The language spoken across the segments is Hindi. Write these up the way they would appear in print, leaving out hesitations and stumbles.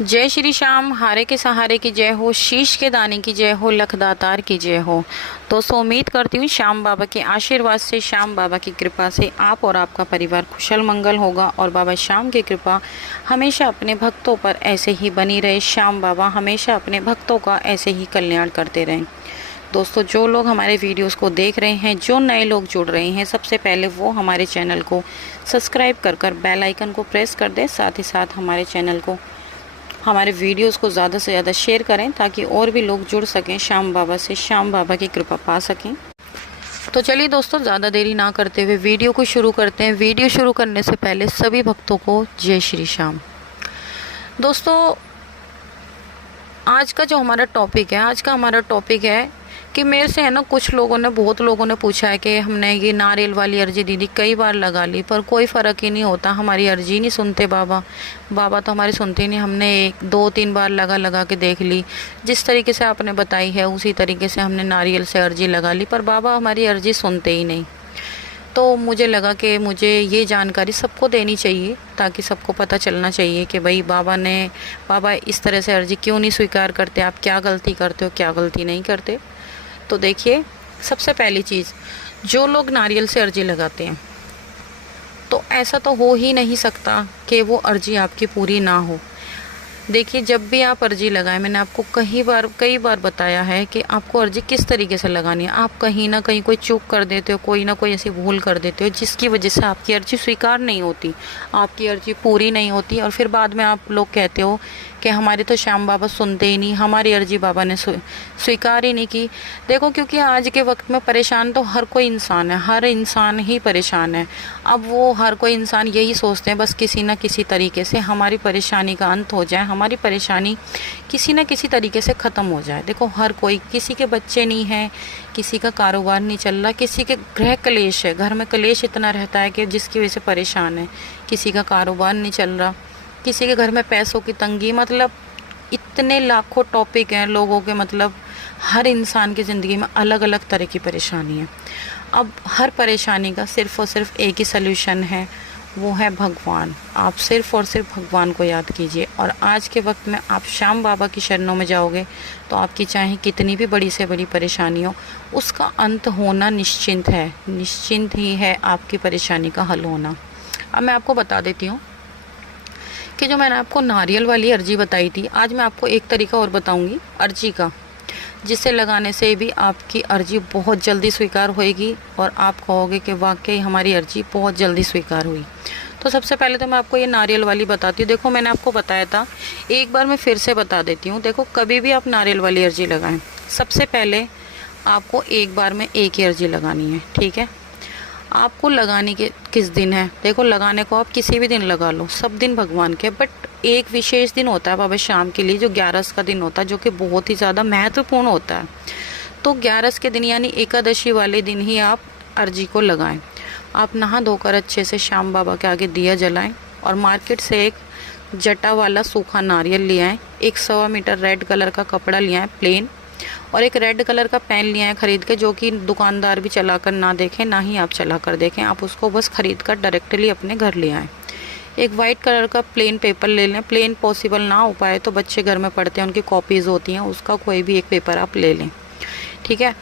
जय श्री श्याम, हारे के सहारे की जय हो, शीश के दाने की जय हो, लखदातार की जय हो। दोस्तों, उम्मीद करती हूँ श्याम बाबा के आशीर्वाद से, श्याम बाबा की कृपा से आप और आपका परिवार कुशल मंगल होगा और बाबा श्याम की कृपा हमेशा अपने भक्तों पर ऐसे ही बनी रहे। श्याम बाबा हमेशा अपने भक्तों का ऐसे ही कल्याण करते रहें। दोस्तों, जो लोग हमारे वीडियोस को देख रहे हैं, जो नए लोग जुड़ रहे हैं, सबसे पहले वो हमारे चैनल को सब्सक्राइब कर बेल आइकन को प्रेस कर दें। साथ ही साथ हमारे चैनल को, हमारे वीडियोस को ज़्यादा से ज़्यादा शेयर करें ताकि और भी लोग जुड़ सकें श्याम बाबा से, श्याम बाबा की कृपा पा सकें। तो चलिए दोस्तों, ज़्यादा देरी ना करते हुए वीडियो को शुरू करते हैं। वीडियो शुरू करने से पहले सभी भक्तों को जय श्री श्याम। दोस्तों, आज का जो हमारा टॉपिक है कि मेरे से है ना, बहुत लोगों ने पूछा है कि हमने ये नारियल वाली अर्जी दीदी कई बार लगा ली पर कोई फ़र्क ही नहीं होता, हमारी अर्जी नहीं सुनते बाबा तो हमारी सुनते ही नहीं। हमने 2-3 बार लगा के देख ली, जिस तरीके से आपने बताई है उसी तरीके से हमने नारियल से अर्जी लगा ली पर बाबा हमारी अर्जी सुनते ही नहीं। तो मुझे लगा कि मुझे ये जानकारी सबको देनी चाहिए ताकि सबको पता चलना चाहिए कि भाई बाबा इस तरह से अर्जी क्यों नहीं स्वीकार करते, आप क्या गलती करते हो, क्या गलती नहीं करते। तो देखिए, सबसे पहली चीज़, जो लोग नारियल से अर्जी लगाते हैं तो ऐसा तो हो ही नहीं सकता कि वो अर्जी आपकी पूरी ना हो। देखिए, जब भी आप अर्जी लगाएं, मैंने आपको कई बार बताया है कि आपको अर्जी किस तरीके से लगानी है। आप कहीं ना कहीं कोई चूक कर देते हो, कोई ना कोई ऐसी भूल कर देते हो जिसकी वजह से आपकी अर्जी स्वीकार नहीं होती, आपकी अर्जी पूरी नहीं होती और फिर बाद में आप लोग कहते हो कि हमारे तो श्याम बाबा सुनते ही नहीं, हमारी अर्जी बाबा ने स्वीकार ही नहीं की। देखो, क्योंकि आज के वक्त में परेशान तो हर कोई इंसान है, हर इंसान ही परेशान है। अब वो हर कोई इंसान यही सोचते हैं बस किसी न किसी तरीके से हमारी परेशानी का अंत हो जाए, हमारी परेशानी किसी न किसी तरीके से ख़त्म हो जाए। देखो, हर कोई, किसी के बच्चे नहीं हैं, किसी का कारोबार नहीं चल रहा, किसी के गृह कलेश है, घर में कलेश इतना रहता है कि जिसकी वजह से परेशान है, किसी का कारोबार नहीं चल रहा, किसी के घर में पैसों की तंगी, मतलब इतने लाखों टॉपिक हैं लोगों के, मतलब हर इंसान की ज़िंदगी में अलग अलग तरह की परेशानी है। अब हर परेशानी का सिर्फ़ और सिर्फ एक ही सल्यूशन है, वो है भगवान। आप सिर्फ़ और सिर्फ भगवान को याद कीजिए और आज के वक्त में आप श्याम बाबा की शरणों में जाओगे तो आपकी चाहे कितनी भी बड़ी से बड़ी परेशानी हो, उसका अंत होना निश्चिंत ही है आपकी परेशानी का हल होना। अब मैं आपको बता देती हूँ कि जो मैंने आपको नारियल वाली अर्जी बताई थी, आज मैं आपको एक तरीका और बताऊंगी अर्जी का, जिसे लगाने से भी आपकी अर्जी बहुत जल्दी स्वीकार होएगी और आप कहोगे कि वाकई हमारी अर्जी बहुत जल्दी स्वीकार हुई। तो सबसे पहले तो मैं आपको ये नारियल वाली बताती हूँ। देखो, मैंने आपको बताया था, एक बार मैं फिर से बता देती हूँ। देखो, कभी भी आप नारियल वाली अर्जी लगाएं, सबसे पहले आपको एक बार में एक ही अर्जी लगानी है, ठीक है। आपको लगाने के किस दिन है, देखो, लगाने को आप किसी भी दिन लगा लो, सब दिन भगवान के, बट एक विशेष दिन होता है बाबा श्याम के लिए, जो 11 का दिन होता है, जो कि बहुत ही ज़्यादा महत्वपूर्ण होता है। तो 11 के दिन यानी एकादशी वाले दिन ही आप अर्जी को लगाएं। आप नहा धोकर अच्छे से श्याम बाबा के आगे दिया जलाएं और मार्केट से एक जटा वाला सूखा नारियल ले आएँ, 1 मीटर रेड कलर का कपड़ा ले आएँ प्लेन, और एक रेड कलर का पेन लिया है खरीद के, जो कि दुकानदार भी चलाकर ना देखें, ना ही आप चलाकर देखें, आप उसको बस खरीद कर डायरेक्टली अपने घर ले आएँ। एक वाइट कलर का प्लेन पेपर ले लें, प्लेन पॉसिबल ना हो पाए तो बच्चे घर में पढ़ते हैं, उनकी कॉपीज़ होती हैं, उसका कोई भी एक पेपर आप ले लें, ठीक है।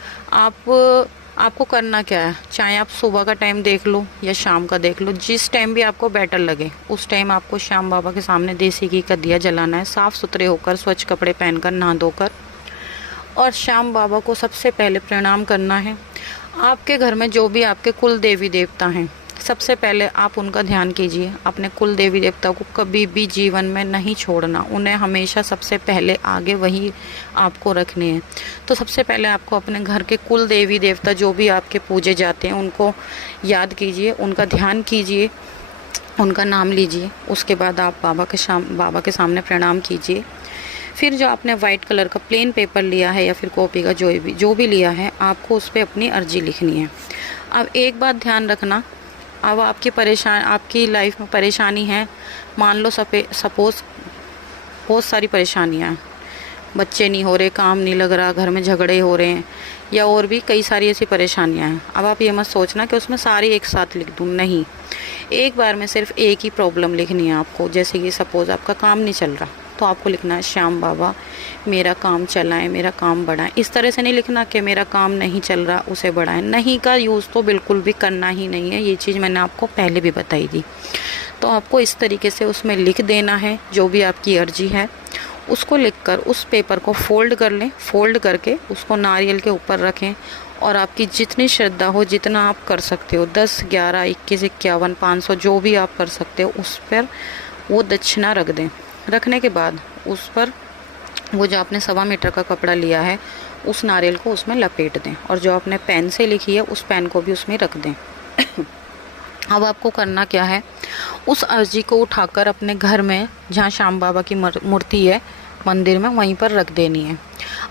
आपको करना क्या है, चाहे आप सुबह का टाइम देख लो या शाम का देख लो, जिस टाइम भी आपको बेटर लगे उस टाइम आपको श्याम बाबा के सामने देसी घी का दिया जलाना है, साफ़ सुथरे होकर, स्वच्छ कपड़े पहनकर, नहा धोकर, और श्याम बाबा को सबसे पहले प्रणाम करना है। आपके घर में जो भी आपके कुल देवी देवता हैं, सबसे पहले आप उनका ध्यान कीजिए। अपने कुल देवी देवता को कभी भी जीवन में नहीं छोड़ना, उन्हें हमेशा सबसे पहले आगे वही आपको रखने हैं। तो सबसे पहले आपको अपने घर के कुल देवी देवता जो भी आपके पूजे जाते हैं उनको याद कीजिए, उनका ध्यान कीजिए, उनका नाम लीजिए। उसके बाद आप बाबा के सामने प्रणाम कीजिए। फिर जो आपने वाइट कलर का प्लेन पेपर लिया है या फिर कॉपी का जो भी लिया है, आपको उस पर अपनी अर्जी लिखनी है। अब एक बात ध्यान रखना, अब आपकी लाइफ में परेशानी है, मान लो सपोज़ बहुत सारी परेशानियाँ हैं, बच्चे नहीं हो रहे, काम नहीं लग रहा, घर में झगड़े हो रहे हैं या और भी कई सारी ऐसी परेशानियाँ हैं। अब आप ये मत सोचना कि उसमें सारी एक साथ लिख दूँ, नहीं, एक बार में सिर्फ एक ही प्रॉब्लम लिखनी है आपको। जैसे कि सपोज़ आपका काम नहीं चल रहा, तो आपको लिखना है श्याम बाबा मेरा काम चलाएं, मेरा काम बढ़ाएं। इस तरह से नहीं लिखना कि मेरा काम नहीं चल रहा उसे बढ़ाएं। नहीं का यूज़ तो बिल्कुल भी करना ही नहीं है, ये चीज़ मैंने आपको पहले भी बताई थी। तो आपको इस तरीके से उसमें लिख देना है जो भी आपकी अर्जी है। उसको लिखकर उस पेपर को फोल्ड कर लें, फोल्ड करके उसको नारियल के ऊपर रखें और आपकी जितनी श्रद्धा हो, जितना आप कर सकते हो, 10, 11, 21, 51, 500 जो भी आप कर सकते हो उस पर वो दक्षिणा रख दें। रखने के बाद उस पर वो जो आपने 1.25 मीटर का कपड़ा लिया है उस नारियल को उसमें लपेट दें और जो आपने पेन से लिखी है उस पेन को भी उसमें रख दें। अब आपको करना क्या है, उस अर्जी को उठाकर अपने घर में जहाँ श्याम बाबा की मूर्ति है मंदिर में वहीं पर रख देनी है।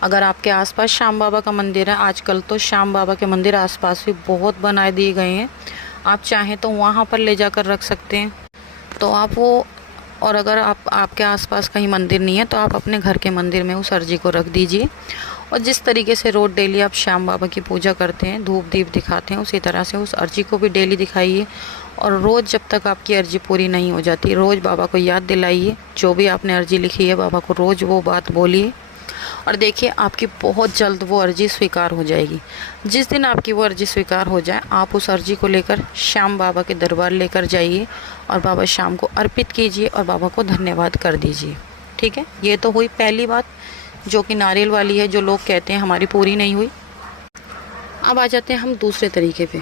अगर आपके आसपास श्याम बाबा का मंदिर है, आजकल तो श्याम बाबा के मंदिर आसपास भी बहुत बनाए दिए गए हैं, आप चाहें तो वहाँ पर ले जाकर रख सकते हैं। तो आप वो, और अगर आपके आसपास कहीं मंदिर नहीं है तो आप अपने घर के मंदिर में उस अर्जी को रख दीजिए। और जिस तरीके से रोज़ डेली आप श्याम बाबा की पूजा करते हैं, धूप दीप दिखाते हैं, उसी तरह से उस अर्जी को भी डेली दिखाइए। और रोज़ जब तक आपकी अर्जी पूरी नहीं हो जाती, रोज़ बाबा को याद दिलाइए, जो भी आपने अर्जी लिखी है बाबा को रोज़ वो बात बोलिए और देखिए आपकी बहुत जल्द वो अर्जी स्वीकार हो जाएगी। जिस दिन आपकी वो अर्जी स्वीकार हो जाए, आप उस अर्जी को लेकर श्याम बाबा के दरबार लेकर जाइए और बाबा श्याम को अर्पित कीजिए और बाबा को धन्यवाद कर दीजिए। ठीक है, ये तो हुई पहली बात जो कि नारियल वाली है, जो लोग कहते हैं हमारी पूरी नहीं हुई। अब आ जाते हैं हम दूसरे तरीके पे।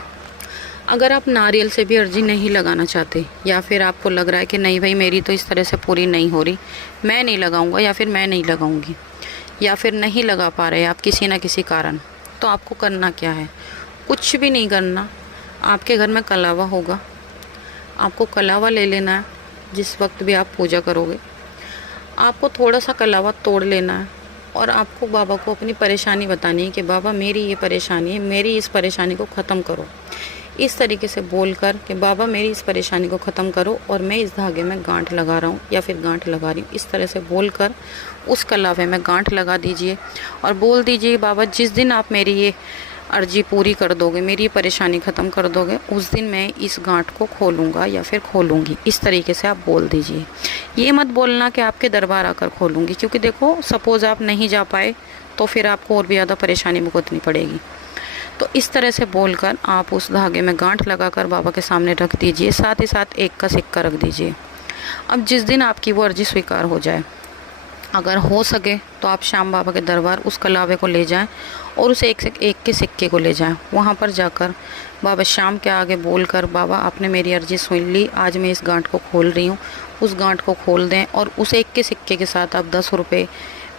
अगर आप नारियल से भी अर्जी नहीं लगाना चाहते या फिर आपको लग रहा है कि नहीं भाई मेरी तो इस तरह से पूरी नहीं हो रही, मैं नहीं लगाऊंगा या फिर मैं नहीं लगाऊंगी, या फिर नहीं लगा पा रहे आप किसी न किसी कारण, तो आपको करना क्या है, कुछ भी नहीं करना। आपके घर में कलावा होगा, आपको कलावा ले लेना है। जिस वक्त भी आप पूजा करोगे आपको थोड़ा सा कलावा तोड़ लेना है और आपको बाबा को अपनी परेशानी बतानी है कि बाबा मेरी ये परेशानी है, मेरी इस परेशानी को ख़त्म करो। इस तरीके से बोलकर कि बाबा मेरी इस परेशानी को ख़त्म करो और मैं इस धागे में गांठ लगा रहा हूँ या फिर गांठ लगा रही हूँ, इस तरह से बोलकर उस कलावे में गांठ लगा दीजिए और बोल दीजिए बाबा जिस दिन आप मेरी ये अर्जी पूरी कर दोगे, मेरी परेशानी ख़त्म कर दोगे, उस दिन मैं इस गांठ को खोलूँगा या फिर खोलूँगी। इस तरीके से आप बोल दीजिए। ये मत बोलना कि आपके दरबार आकर खोलूँगी, क्योंकि देखो सपोज़ आप नहीं जा पाए तो फिर आपको और भी ज़्यादा परेशानी भुगतनी पड़ेगी। तो इस तरह से बोलकर आप उस धागे में गांठ लगाकर बाबा के सामने रख दीजिए, साथ ही साथ 1 का सिक्का रख दीजिए। अब जिस दिन आपकी वो अर्जी स्वीकार हो जाए, अगर हो सके तो आप श्याम बाबा के दरबार उस कलावे को ले जाएं और उस एक के सिक्के को ले जाएं। वहाँ पर जाकर बाबा श्याम के आगे बोलकर बाबा आपने मेरी अर्जी सुन ली, आज मैं इस गांठ को खोल रही हूँ, उस गांठ को खोल दें और उस 1 के सिक्के के साथ आप 10 रुपये,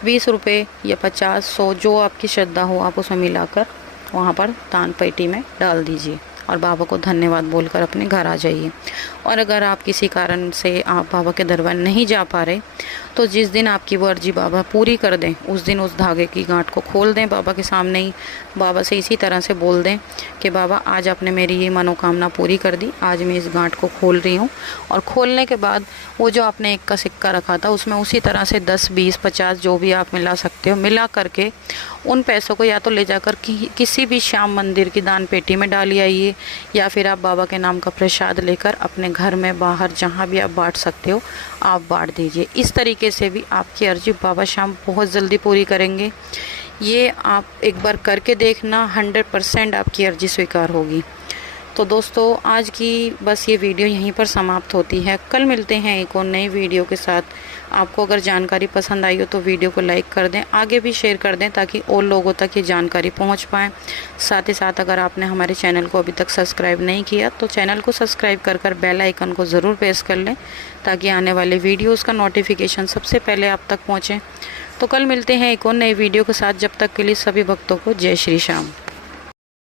20 रुपये या 50, 100 जो आपकी श्रद्धा हो आप उसमें मिलाकर वहाँ पर दान पेटी में डाल दीजिए और बाबा को धन्यवाद बोलकर अपने घर आ जाइए। और अगर आप किसी कारण से आप बाबा के दरबार नहीं जा पा रहे तो जिस दिन आपकी वो अर्जी बाबा पूरी कर दें उस दिन उस धागे की गांठ को खोल दें बाबा के सामने ही। बाबा से इसी तरह से बोल दें कि बाबा आज आपने मेरी ये मनोकामना पूरी कर दी, आज मैं इस गांठ को खोल रही हूँ। और खोलने के बाद वो जो आपने 1 का सिक्का रखा था उसमें उसी तरह से 10, 20, 50 जो भी आप मिला सकते हो, मिला करके उन पैसों को या तो ले जाकर किसी भी श्याम मंदिर की दान पेटी में डाल आइए या फिर आप बाबा के नाम का प्रसाद लेकर अपने घर में, बाहर, जहाँ भी आप बांट सकते हो आप बांट दीजिए। इस तरीके से भी आपकी अर्जी बाबा श्याम बहुत जल्दी पूरी करेंगे। ये आप एक बार करके देखना, 100% आपकी अर्जी स्वीकार होगी। तो दोस्तों आज की बस ये वीडियो यहीं पर समाप्त होती है। कल मिलते हैं एक और नई वीडियो के साथ। आपको अगर जानकारी पसंद आई हो तो वीडियो को लाइक कर दें, आगे भी शेयर कर दें ताकि और लोगों तक ये जानकारी पहुंच पाए। साथ ही साथ अगर आपने हमारे चैनल को अभी तक सब्सक्राइब नहीं किया तो चैनल को सब्सक्राइब कर बेल आइकन को ज़रूर प्रेस कर लें ताकि आने वाले वीडियोज़ का नोटिफिकेशन सबसे पहले आप तक पहुँचे। तो कल मिलते हैं एक और नई वीडियो के साथ। जब तक के लिए सभी भक्तों को जय श्री श्याम।